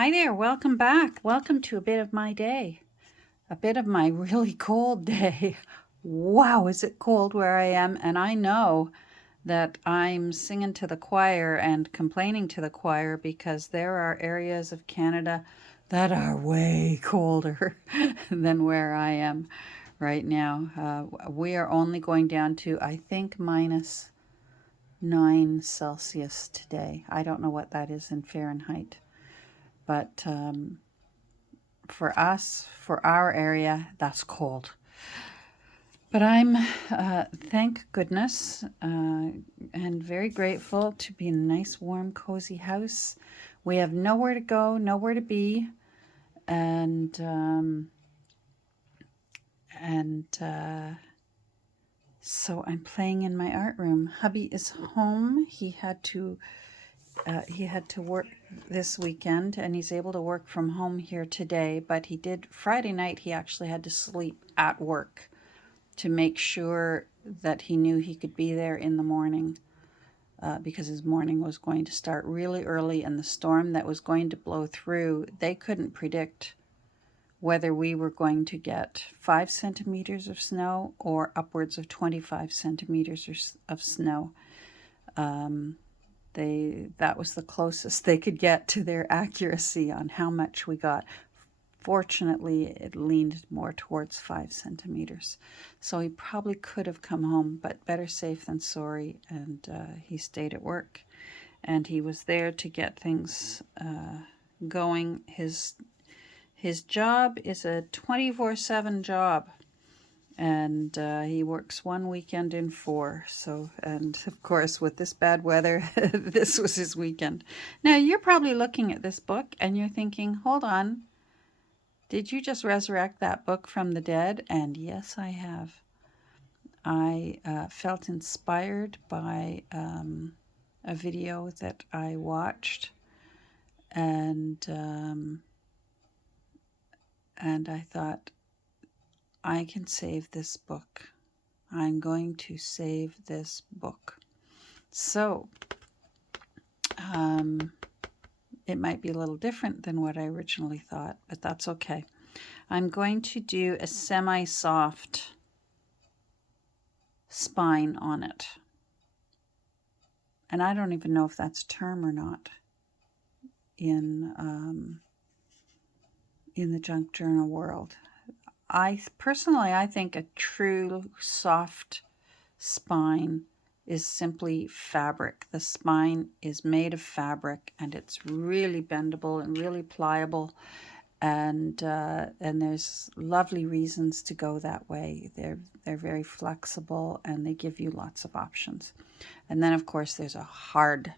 Hi there, welcome back. Welcome to a bit of my day. A bit of my really cold day. Wow, is it cold where I am? And I know that I'm singing to the choir and complaining to the choir because there are areas of Canada that are way colder than where I am right now. We are only going down to, I think, -9 Celsius today. I don't know what that is in Fahrenheit, but for us, for our area, that's cold. But I'm, thank goodness, and very grateful to be in a nice, warm, cozy house. We have nowhere to go, nowhere to be, and so I'm playing in my art room. Hubby is home. He had to work this weekend, and he's able to work from home here today. But he did Friday night. He actually had to sleep at work to make sure that he knew he could be there in the morning, because his morning was going to start really early, and the storm that was going to blow through, they couldn't predict whether we were going to get 5 centimeters of snow or upwards of 25 centimeters of snow. That was the closest they could get to their accuracy on how much we got. Fortunately, it leaned more towards 5 centimeters. So he probably could have come home, but better safe than sorry. And he stayed at work. And he was there to get things going. His job is a 24/7 job. And he works one weekend in four. So, and of course, with this bad weather, this was his weekend. Now, you're probably looking at this book and you're thinking, hold on, did you just resurrect that book from the dead? And yes, I have. I felt inspired by a video that I watched, and I thought, I can save this book. I'm going to save this book. So, it might be a little different than what I originally thought, but that's okay. I'm going to do a semi-soft spine on it. And I don't even know if that's a term or not in the junk journal world. I think a true soft spine is simply fabric. The spine is made of fabric, and it's really bendable and really pliable, and there's lovely reasons to go that way. They're very flexible, and they give you lots of options. And then, of course, there's a hard,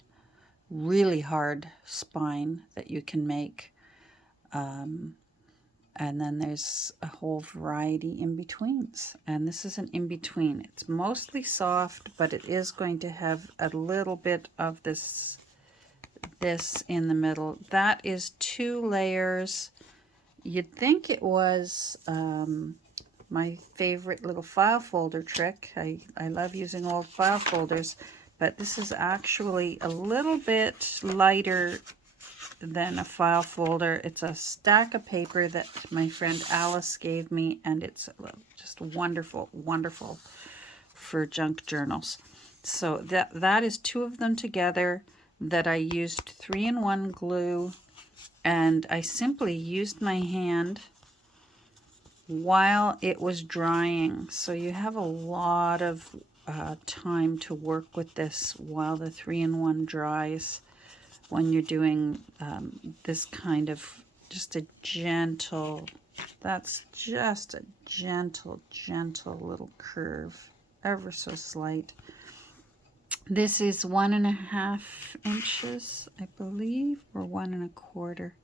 really hard spine that you can make. And then there's a whole variety in betweens. And this is an in between. It's mostly soft, but it is going to have a little bit of this in the middle. That is 2 layers. You'd think it was my favorite little file folder trick. I love using old file folders, but this is actually a little bit lighter than a file folder. It's a stack of paper that my friend Alice gave me, and it's just wonderful, wonderful for junk journals. So that is 2 of them together that I used 3-in-1 glue, and I simply used my hand while it was drying. So you have a lot of time to work with this while the 3-in-1 dries, when you're doing this kind of just a gentle, that's just a gentle little curve, ever so slight. This is 1.5 inches, I believe, or 1.25.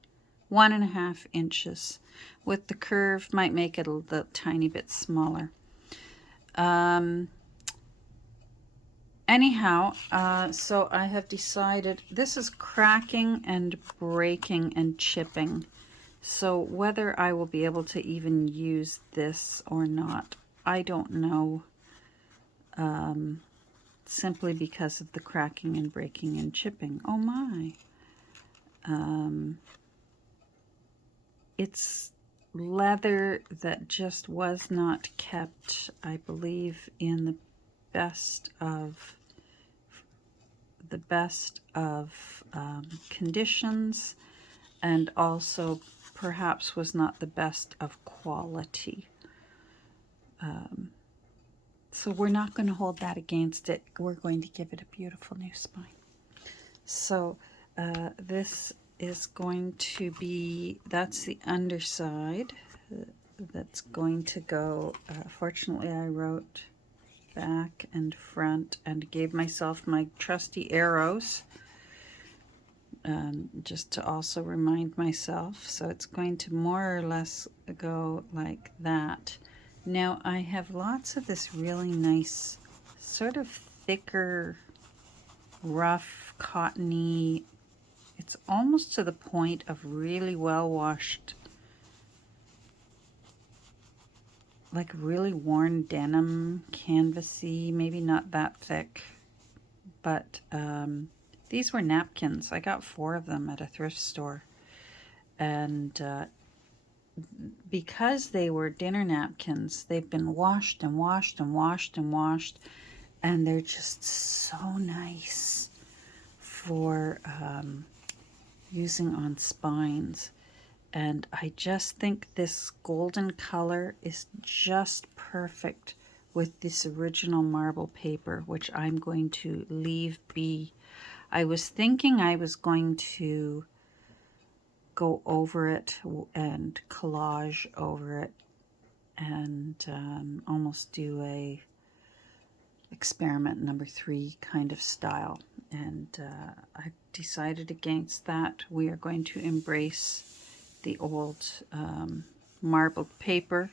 1.5 inches. With the curve, might make it a little tiny bit smaller. Anyhow, so I have decided this is cracking and breaking and chipping. So whether I will be able to even use this or not, I don't know. Simply because of the cracking and breaking and chipping. Oh my. it's leather that just was not kept, I believe, in the best of conditions, and also perhaps was not the best of quality. So we're not going to hold that against it. We're going to give it a beautiful new spine. So this is going to be, that's the underside that's going to go. Fortunately, I wrote back and front and gave myself my trusty arrows just to also remind myself. So it's going to more or less go like that. Now I have lots of this really nice sort of thicker, rough, cottony, it's almost to the point of really well washed, like really worn denim, canvasy, maybe not that thick, but these were napkins. I got 4 of them at a thrift store, and because they were dinner napkins, they've been washed and washed and washed and washed, and they're just so nice for using on spines. And I just think this golden color is just perfect with this original marble paper, which I'm going to leave be. I was thinking I was going to go over it and collage over it and almost do a experiment number 3 kind of style, and I decided against that. We are going to embrace the old marbled paper,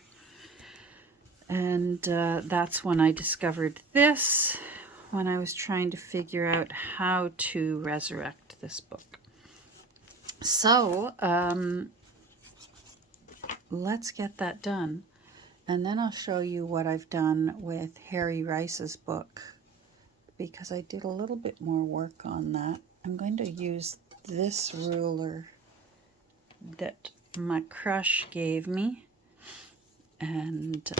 and that's when I discovered this, when I was trying to figure out how to resurrect this book. So let's get that done, and then I'll show you what I've done with Harry Rice's book, because I did a little bit more work on that. I'm going to use this ruler that my crush gave me, and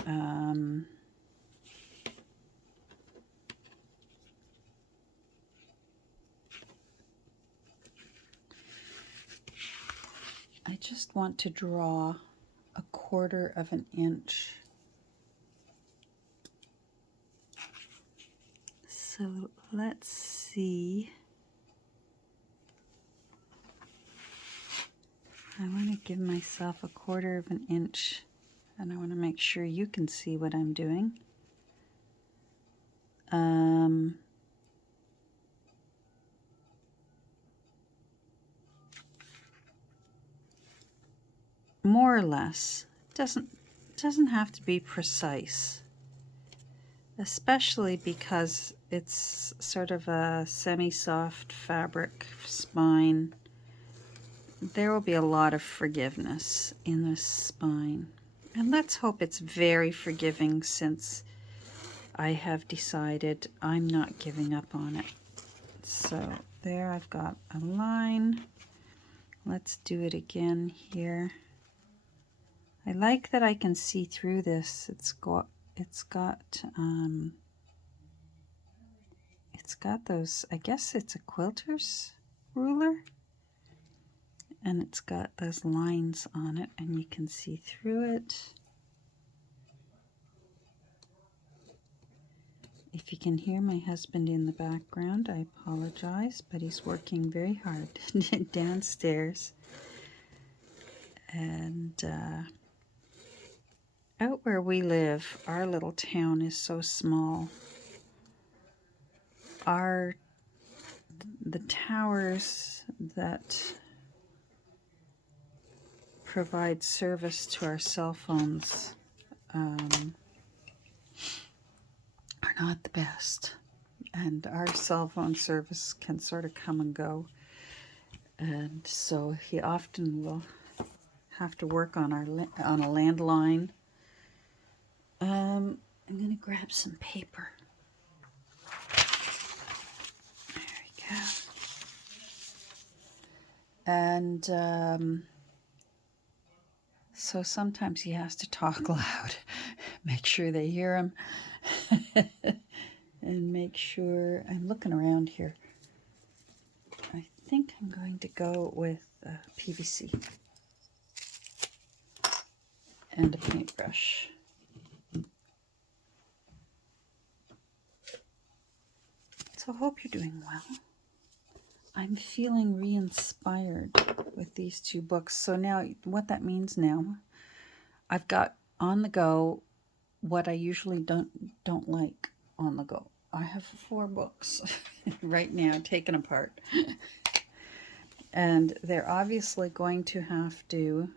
I just want to draw 1/4 of an inch. So let's see. I want to give myself 1/4 of an inch, and I want to make sure you can see what I'm doing. More or less. Doesn't have to be precise, especially because it's sort of a semi-soft fabric spine. There will be a lot of forgiveness in this spine, and let's hope it's very forgiving, since I have decided I'm not giving up on it. So there, I've got a line. Let's do it again here. I like that I can see through this. It's got those, I guess it's a quilter's ruler, and it's got those lines on it, and you can see through it. If you can hear my husband in the background, I apologize, but he's working very hard downstairs. And out where we live, our little town is so small. The towers that provide service to our cell phones are not the best, and our cell phone service can sort of come and go, and so he often will have to work on on a landline. I'm going to grab some paper. There we go. And So sometimes he has to talk loud, make sure they hear him, and make sure, I'm looking around here. I think I'm going to go with PVC and a paintbrush. So I hope you're doing well. I'm feeling re-inspired with these two books. So now, what that means now, I've got on the go what I usually don't like on the go. I have 4 books right now taken apart. And they're obviously going to have to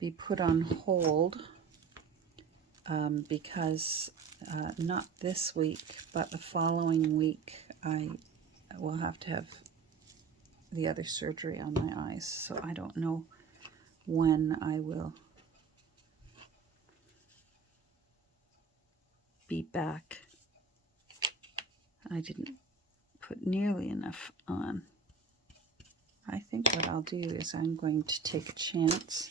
be put on hold because not this week, but the following week I will have to have the other surgery on my eyes. So I don't know when I will be back. I didn't put nearly enough on. I think what I'll do is I'm going to take a chance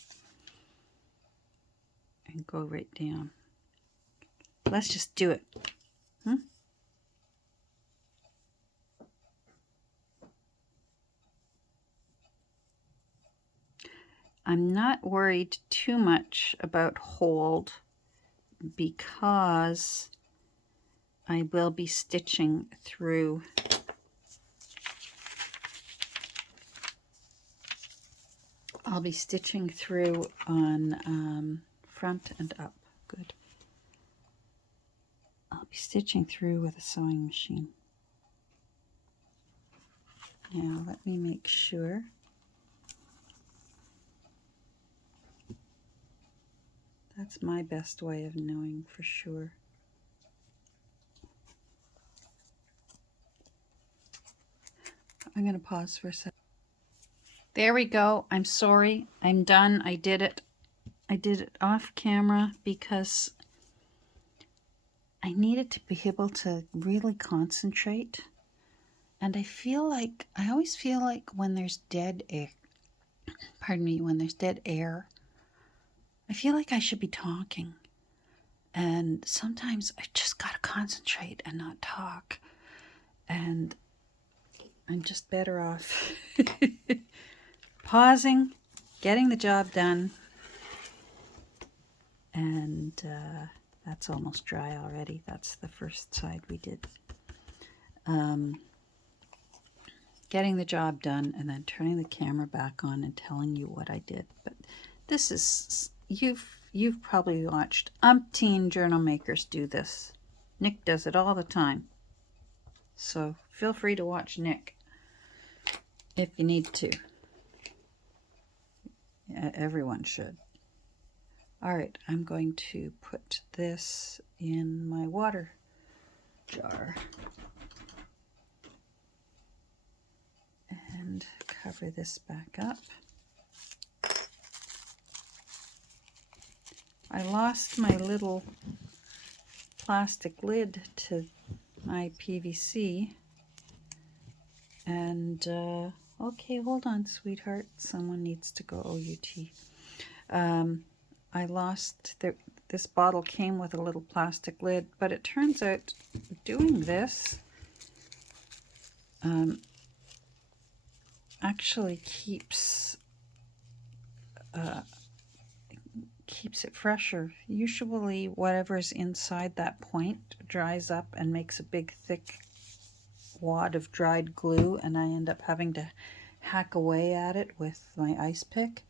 and go right down. Let's just do it. I'm not worried too much about hold because I will be stitching through on front and up. Good. I'll be stitching through with a sewing machine. Now let me make sure. That's my best way of knowing for sure. I'm going to pause for a second. There we go. I'm sorry. I'm done. I did it. I did it off camera because I needed to be able to really concentrate. And I always feel like when there's dead air, when there's dead air, I feel like I should be talking. And sometimes I just got to concentrate and not talk. And I'm just better off pausing, getting the job done. And that's almost dry already. That's the first side we did. Getting the job done and then turning the camera back on and telling you what I did. But this is, you've probably watched umpteen journal makers do this. Nick does it all the time. So feel free to watch Nick if you need to. Everyone should. All right, I'm going to put this in my water jar and cover this back up. I lost my little plastic lid to my PVC, and okay, hold on, sweetheart, someone needs to go OUT. I lost, this bottle came with a little plastic lid, but it turns out doing this actually keeps it fresher. Usually whatever's inside that point dries up and makes a big thick wad of dried glue, and I end up having to hack away at it with my ice pick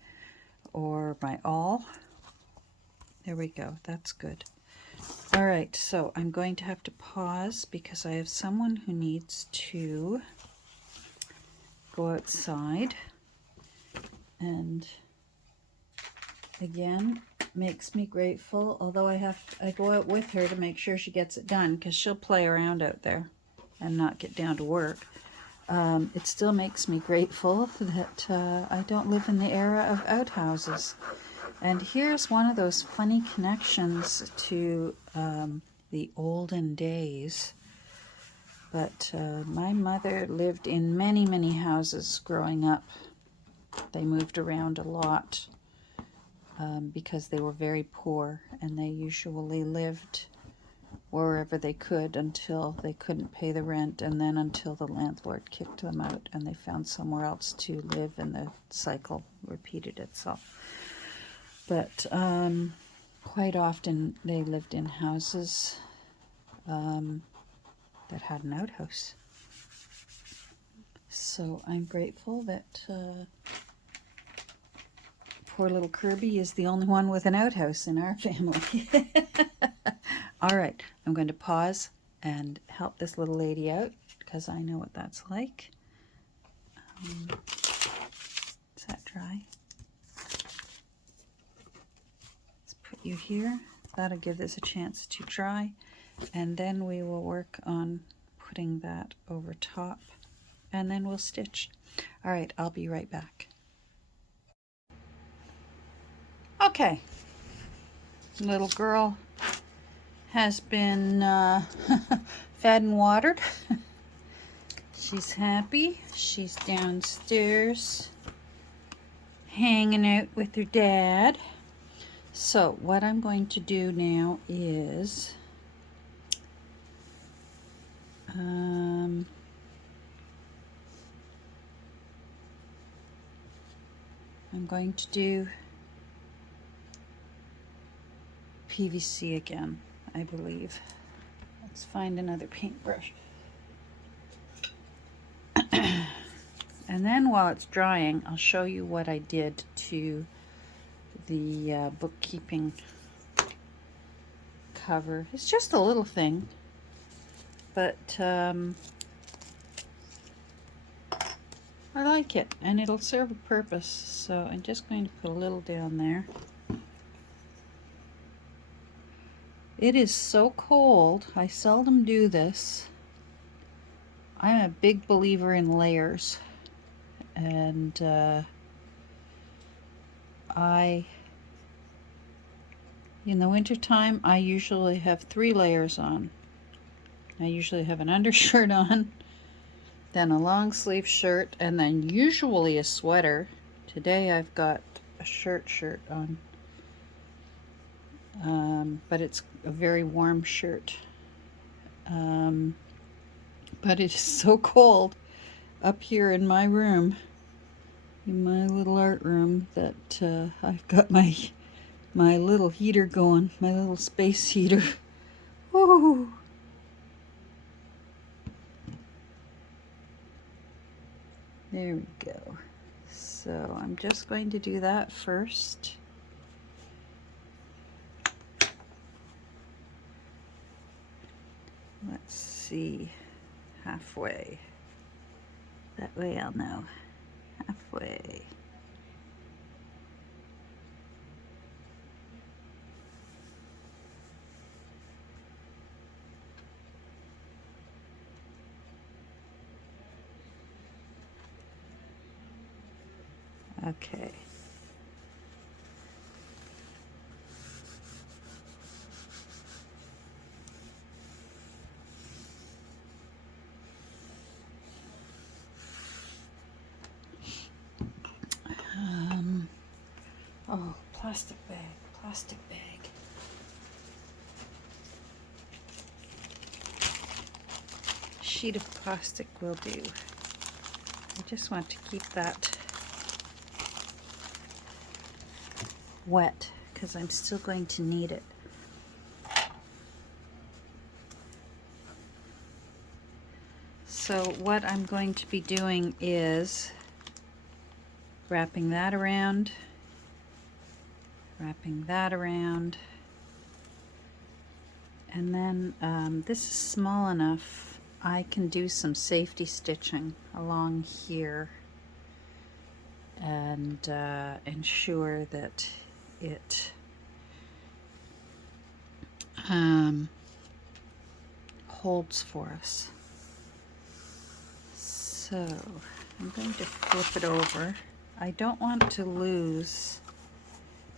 or my awl. There we go, that's good. All right, so I'm going to have to pause because I have someone who needs to go outside, and again, makes me grateful, although I go out with her to make sure she gets it done because she'll play around out there and not get down to work. It still makes me grateful that I don't live in the era of outhouses. And here's one of those funny connections to the olden days. But my mother lived in many, many houses growing up. They moved around a lot because they were very poor, and they usually lived wherever they could until they couldn't pay the rent, and then until the landlord kicked them out and they found somewhere else to live, and the cycle repeated itself. But quite often they lived in houses that had an outhouse. So I'm grateful that poor little Kirby is the only one with an outhouse in our family. All right, I'm going to pause and help this little lady out because I know what that's like. Is that dry? Let's put you here. That'll give this a chance to dry, and then we will work on putting that over top, and then we'll stitch. All right, I'll be right back. Okay, little girl has been fed and watered. She's happy. She's downstairs hanging out with her dad. So what I'm going to do now is I'm going to do PVC again, I believe. Let's find another paintbrush. And then while it's drying, I'll show you what I did to the bookkeeping cover. It's just a little thing, but I like it, and it'll serve a purpose. So I'm just going to put a little down there. It is so cold. I seldom do this. I'm a big believer in layers, and in the wintertime, I usually have 3 layers on. I usually have an undershirt on, then a long sleeve shirt, and then usually a sweater. Today I've got a shirt on, but it's a very warm shirt. But it is so cold up here in my room, in my little art room, that I've got my little heater going, my little space heater. Woo! There we go. So I'm just going to do that first. Let's see, halfway. That way I'll know. Halfway. Okay. Oh, plastic bag, plastic bag. Sheet of plastic will do. I just want to keep that wet because I'm still going to need it. So what I'm going to be doing is wrapping that around, and then this is small enough I can do some safety stitching along here and ensure that it holds for us. So I'm going to flip it over. I don't want to lose,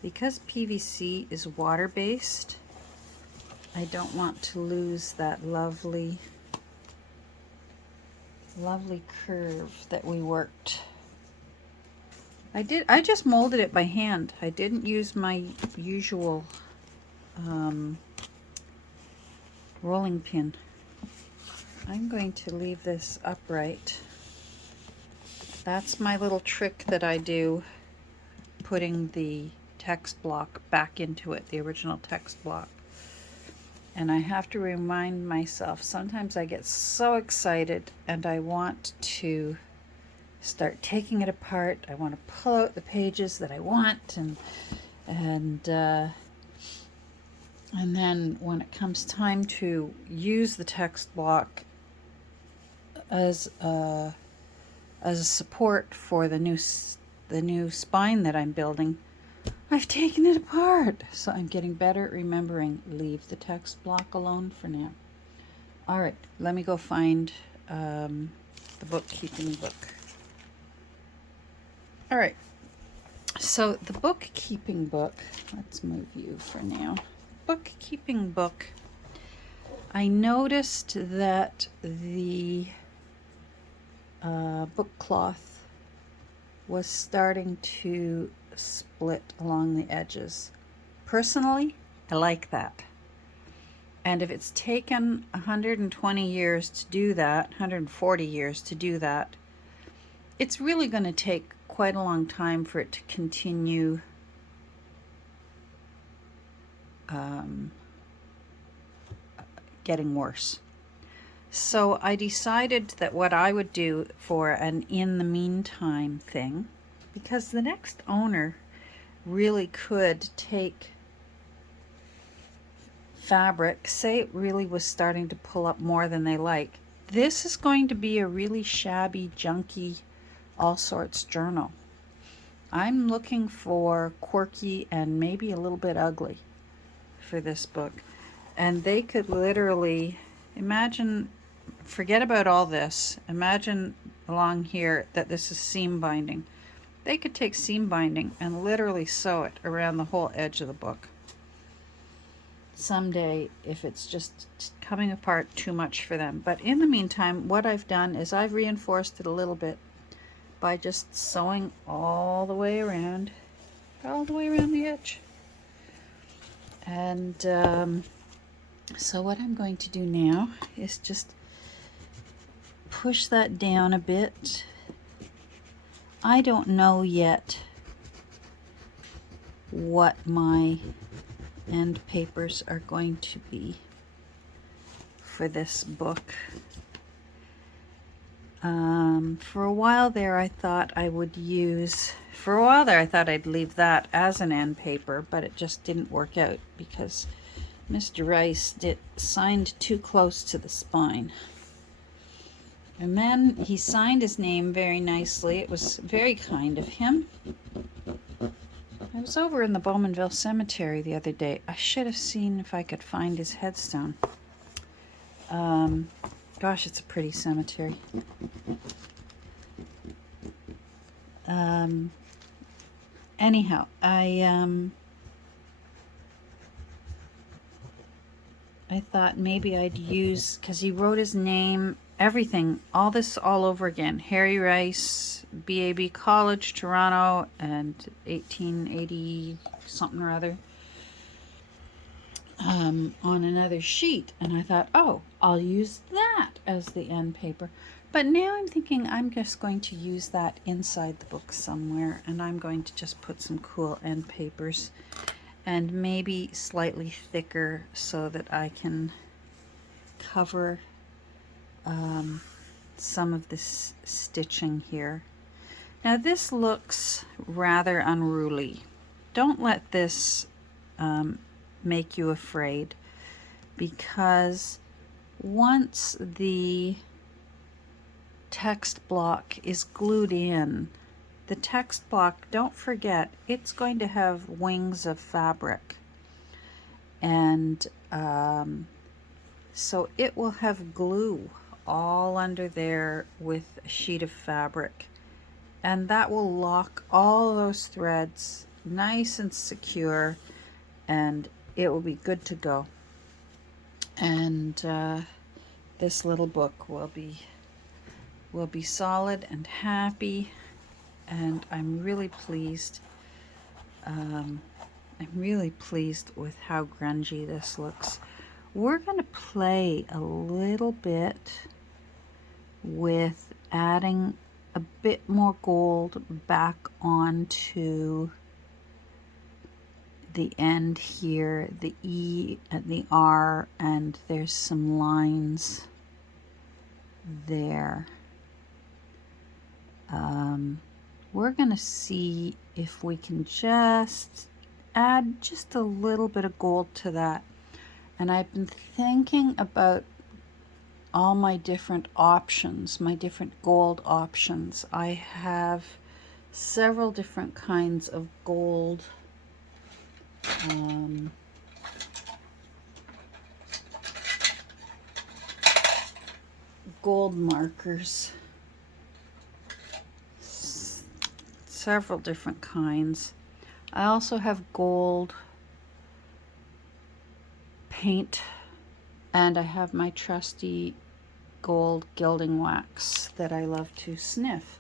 because PVC is water-based, I don't want to lose that lovely curve that we worked I just molded it by hand. I didn't use my usual rolling pin. I'm going to leave this upright. That's my little trick that I do, putting the text block back into it, the original text block. And I have to remind myself, sometimes I get so excited and I want to start taking it apart. I want to pull out the pages that I want, and then when it comes time to use the text block as a support for the new spine that I'm building, I've taken it apart. So I'm getting better at remembering, leave the text block alone for now. All right, let me go find the bookkeeping book. All right, so the bookkeeping book, let's move you for now. Bookkeeping book, I noticed that the book cloth was starting to split along the edges. Personally, I like that. And if it's taken 120 years to do that, 140 years to do that, it's really going to take quite a long time for it to continue getting worse. So I decided that what I would do for an in the meantime thing, because the next owner really could take fabric, say it really was starting to pull up more than they like. This is going to be a really shabby, junky, all sorts journal. I'm looking for quirky and maybe a little bit ugly for this book. And they could literally, imagine, forget about all this. Imagine along here that this is seam binding. They could take seam binding and literally sew it around the whole edge of the book. Someday, if it's just coming apart too much for them. But in the meantime, what I've done is I've reinforced it a little bit by just sewing all the way around the edge. And so what I'm going to do now is just push that down a bit. I don't know yet what my end papers are going to be for this book. For a while there I thought I'd leave that as an end paper, but it just didn't work out because Mr. Rice signed too close to the spine. And then he signed his name very nicely. It was very kind of him. I was over in the Bowmanville Cemetery the other day. I should have seen if I could find his headstone. Gosh, it's a pretty cemetery. Anyhow, I thought maybe I'd use, because he wrote his name, everything, all this all over again. Harry Rice, BAB College, Toronto, and 1880 something or other, on another sheet. And I thought, oh, I'll use that as the end paper. But now I'm thinking I'm just going to use that inside the book somewhere, and I'm going to just put some cool end papers and maybe slightly thicker so that I can cover some of this stitching here. Now this looks rather unruly. Don't let this make you afraid, because once the text block is glued in, the text block, don't forget, it's going to have wings of fabric, and so it will have glue all under there with a sheet of fabric, and that will lock all those threads nice and secure, and it will be good to go. And this little book will be solid and happy and I'm really pleased. I'm really pleased with how grungy this looks. We're going to play a little bit with adding a bit more gold back onto the end here, the E and the R, and there's some lines there. We're gonna see if we can just add just a little bit of gold to that. And I've been thinking about all my different options, my different gold options. I have several different kinds of gold. Gold markers, several different kinds. I also have gold paint, and I have my trusty gold gilding wax that I love to sniff.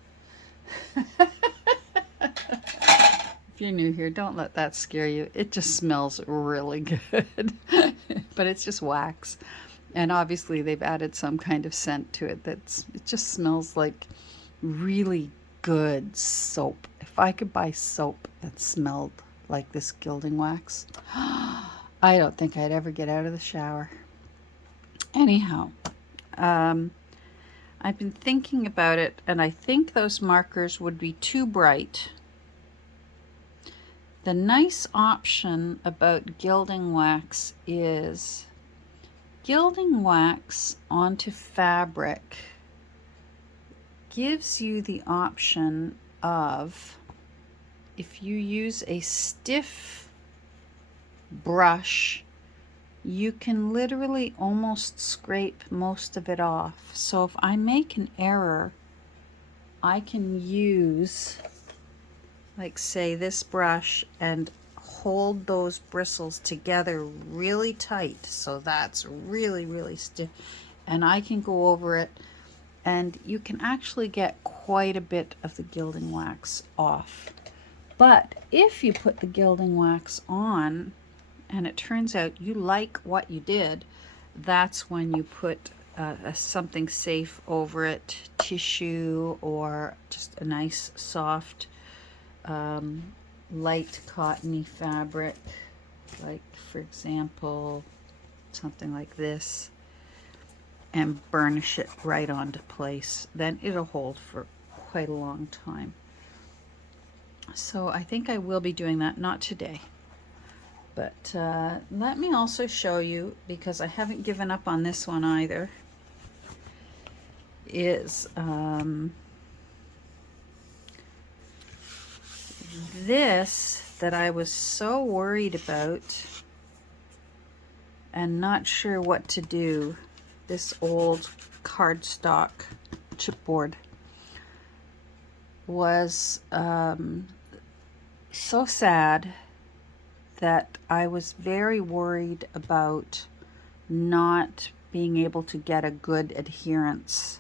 If you're new here, don't let that scare you. It just smells really good. But it's just wax. And obviously they've added some kind of scent to it it just smells like really good soap. If I could buy soap that smelled like this gilding wax, I don't think I'd ever get out of the shower. Anyhow, I've been thinking about it, and I think those markers would be too bright. The nice option about gilding wax is gilding wax onto fabric gives you the option of, if you use a stiff brush, you can literally almost scrape most of it off. So if I make an error, I can use, like, say, this brush and hold those bristles together really tight, so that's really, really stiff, and I can go over it, and you can actually get quite a bit of the gilding wax off. But if you put the gilding wax on and it turns out you like what you did, that's when you put something safe over it, tissue, or just a nice soft light cottony fabric, like, for example, something like this, and burnish it right onto place. Then it'll hold for quite a long time. So I think I will be doing that, not today. But let me also show you, because I haven't given up on this one either, is this that I was so worried about and not sure what to do. This old cardstock chipboard was so sad that I was very worried about not being able to get a good adherence.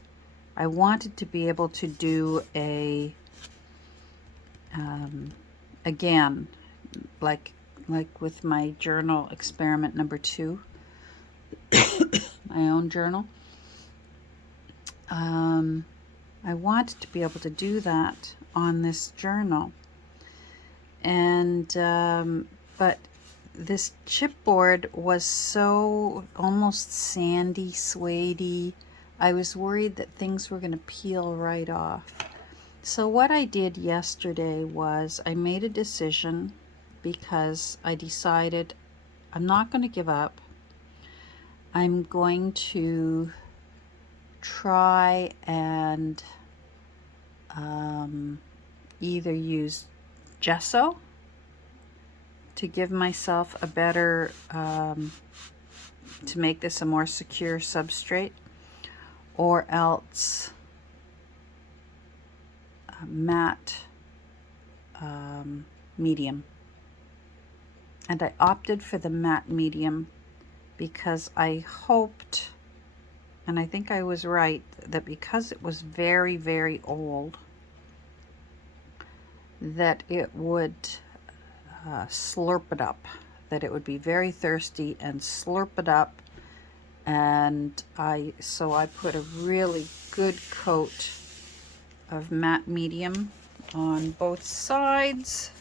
I wanted to be able to do a again, like with my journal experiment number 2, my own journal. I wanted to be able to do that on this journal, and but this chipboard was so almost sandy, suede-y. I was worried that things were going to peel right off. So what I did yesterday was I made a decision, because I decided I'm not going to give up. I'm going to try and either use gesso to give myself a better, to make this a more secure substrate, or else matte medium. And I opted for the matte medium because I hoped, and I think I was right, that because it was very, very old, that it would slurp it up, that it would be very thirsty and slurp it up. And so I put a really good coat of matte medium on both sides,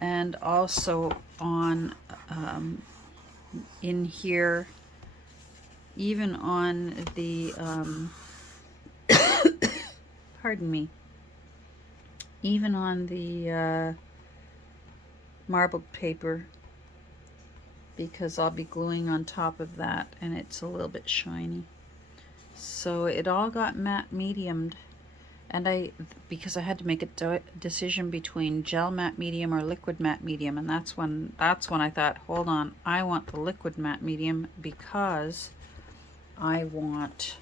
and also on in here, even on the pardon me, even on the marbled paper, because I'll be gluing on top of that and it's a little bit shiny. So it all got matte mediumed, and because I had to make a decision between gel matte medium or liquid matte medium, and that's when I thought, hold on, I want the liquid matte medium because I want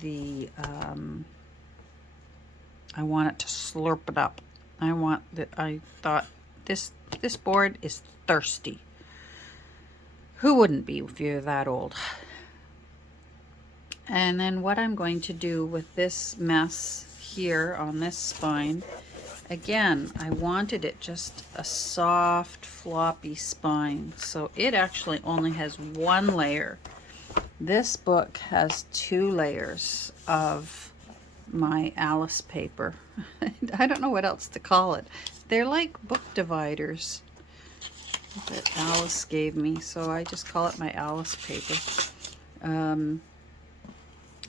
the I want it to slurp it up. I thought this board is thirsty. Who wouldn't be if you're that old? And then what I'm going to do with this mess here on this spine, again, I wanted it just a soft, floppy spine. So it actually only has one layer. This book has 2 layers of my Alice paper. I don't know what else to call it. They're like book dividers that Alice gave me, so I just call it my Alice paper.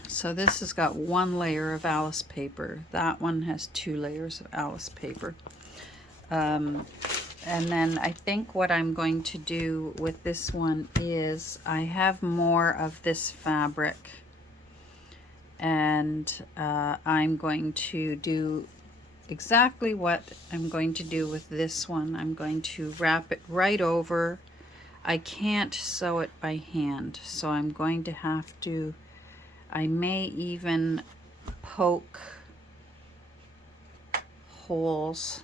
So this has got 1 layer of Alice paper. That one has 2 layers of Alice paper. And then I think what I'm going to do with this one is I have more of this fabric, and I'm going to do exactly what I'm going to do with this one. I'm going to wrap it right over. I can't sew it by hand, so I'm going to have to, I may even poke holes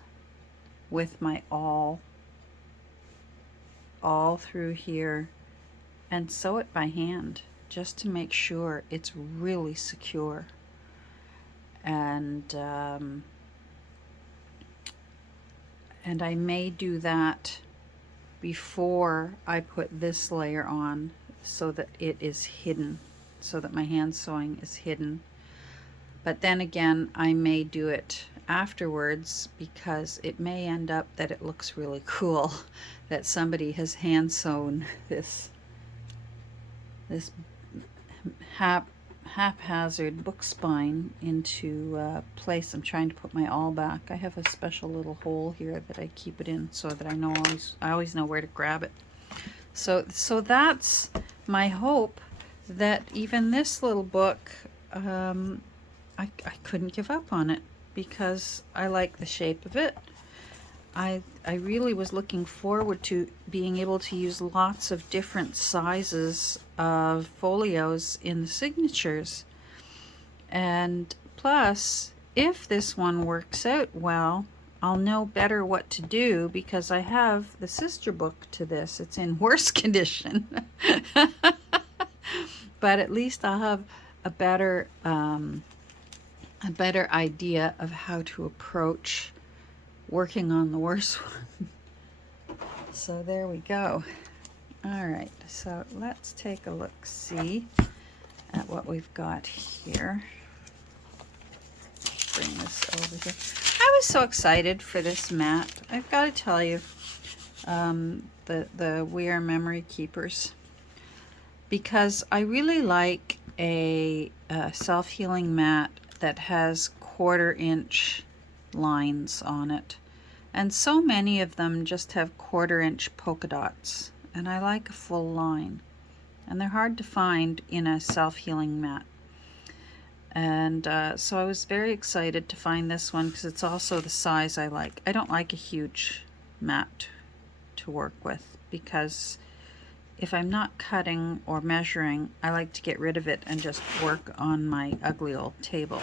with my awl all through here and sew it by hand, just to make sure it's really secure. And I may do that before I put this layer on, so that it is hidden, so that my hand sewing is hidden. But then again, I may do it afterwards, because it may end up that it looks really cool that somebody has hand sewn this haphazard book spine into place. I'm trying to put my awl back. I have a special little hole here that I keep it in, so that I always know where to grab it. So that's my hope, that even this little book, I couldn't give up on it, because I like the shape of it. I really was looking forward to being able to use lots of different sizes of folios in the signatures. And plus, if this one works out well, I'll know better what to do, because I have the sister book to this. It's in worse condition. But at least I'll have a better idea of how to approach working on the worst one. So there we go. All right, so let's take a look-see at what we've got here. Bring this over here. I was so excited for this mat. I've got to tell you, the We Are Memory Keepers, because I really like a self-healing mat that has 1/4-inch lines on it, and so many of them just have 1/4-inch polka dots, and I like a full line, and they're hard to find in a self-healing mat. And so I was very excited to find this one, because it's also the size I like. I don't like a huge mat to work with, because if I'm not cutting or measuring, I like to get rid of it and just work on my ugly old table.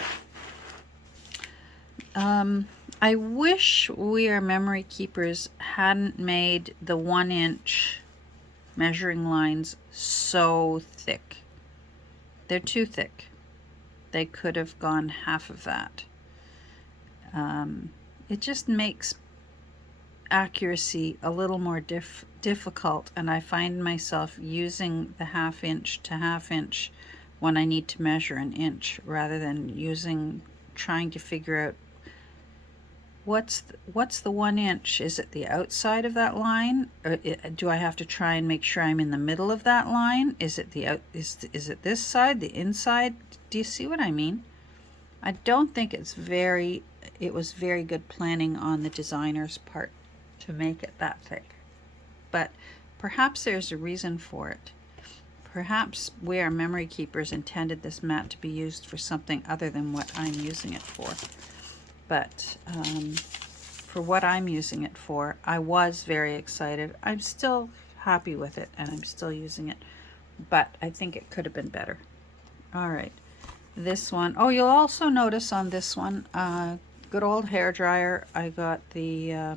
I wish We Are Memory Keepers hadn't made the 1-inch measuring lines so thick. They're too thick. They could have gone half of that. it just makes accuracy a little more difficult, and I find myself using the 1/2 inch to 1/2 inch when I need to measure an inch, rather than trying to figure out what's the 1 inch. Is it the outside of that line, or do I have to try and make sure I'm in the middle of that line? Is it is it this side, the inside? Do you see what I mean? I don't think it was very good planning on the designer's part to make it that thick, but perhaps there's a reason for it. Perhaps we, our memory keepers, intended this mat to be used for something other than what I'm using it for. But for what I'm using it for, I was very excited. I'm still happy with it, and I'm still using it, but I think it could have been better. All right, this one. Oh, you'll also notice on this one, good old hair dryer. I got the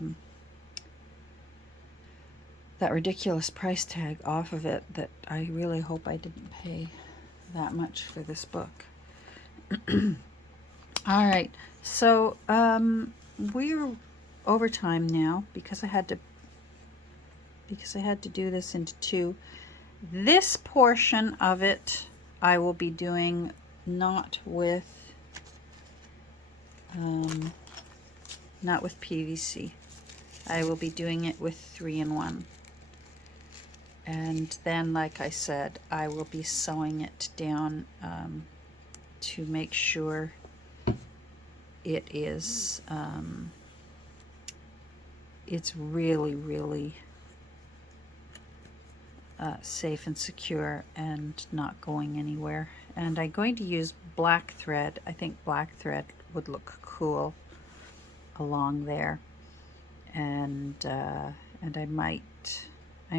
that ridiculous price tag off of it that I really hope I didn't pay that much for this book. All right, so we're over time now because I had to do this into 2. This portion of it I will be doing not with PVC. I will be doing it with 3-in-1. And then, like I said, I will be sewing it down to make sure it is it's really, really safe and secure and not going anywhere. And I'm going to use black thread. I think black thread would look cool along there, and I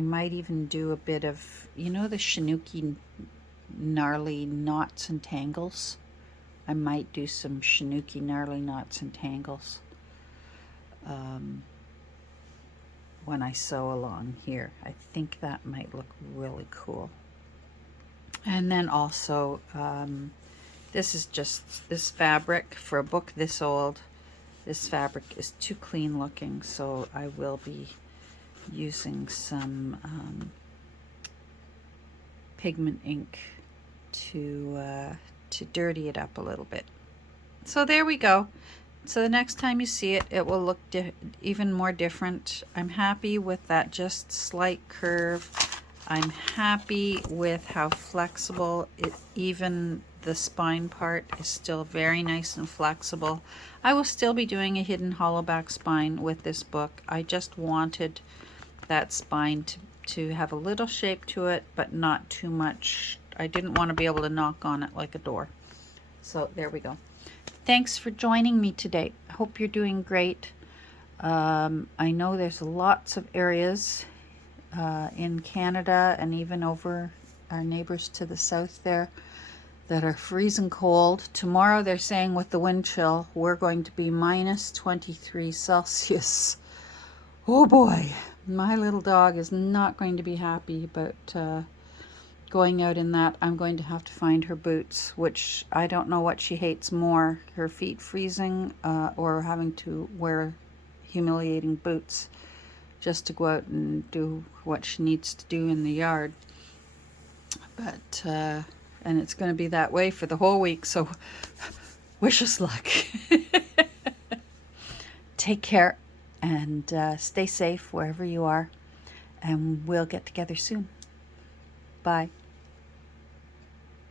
might even do a bit of, you know, the Shinuki gnarly knots and tangles. I might do some Shinuki gnarly knots and tangles when I sew along here. I think that might look really cool. And then also, this is just this fabric for a book this old. This fabric is too clean looking, so I will be using some pigment ink to dirty it up a little bit. So there we go. So the next time you see it, it will look even more different. I'm happy with that just slight curve. I'm happy with how flexible even the spine part is still very nice and flexible. I will still be doing a hidden hollow back spine with this book. I just wanted that spine to have a little shape to it, but not too much. I didn't want to be able to knock on it like a door. So there we go. Thanks for joining me today. I hope you're doing great. I know there's lots of areas in Canada and even over our neighbors to the south there that are freezing cold. Tomorrow they're saying with the wind chill we're going to be minus 23 Celsius. Oh boy, my little dog is not going to be happy about going out in that. I'm going to have to find her boots, which I don't know what she hates more, her feet freezing or having to wear humiliating boots just to go out and do what she needs to do in the yard. But and it's going to be that way for the whole week, so wish us luck. Take care and stay safe wherever you are, and we'll get together soon. Bye.